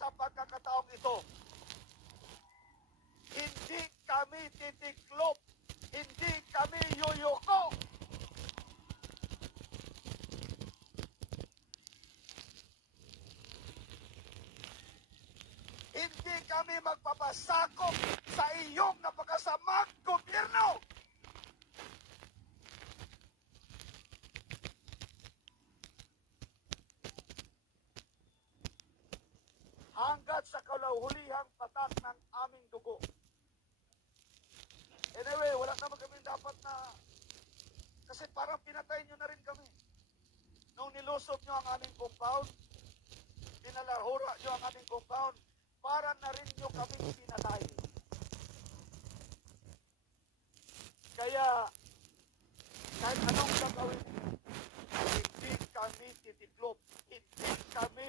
sa pagkakataong ito, hindi kami titiklop, hindi kami yuyuko. Hindi kami magpapasakop sa iyong napakasamang gobyerno. Hanggat sa kalauhulihang patak ng aming dugo. Anyway, wala naman kami dapat na, kasi parang pinatay nyo na rin kami. Nung nilusob nyo ang aming compound, pinalarhura nyo ang aming compound, para na rin nyo kami pinatay. Kaya, kahit anong gagawin, hindi kami titiklop, hindi kami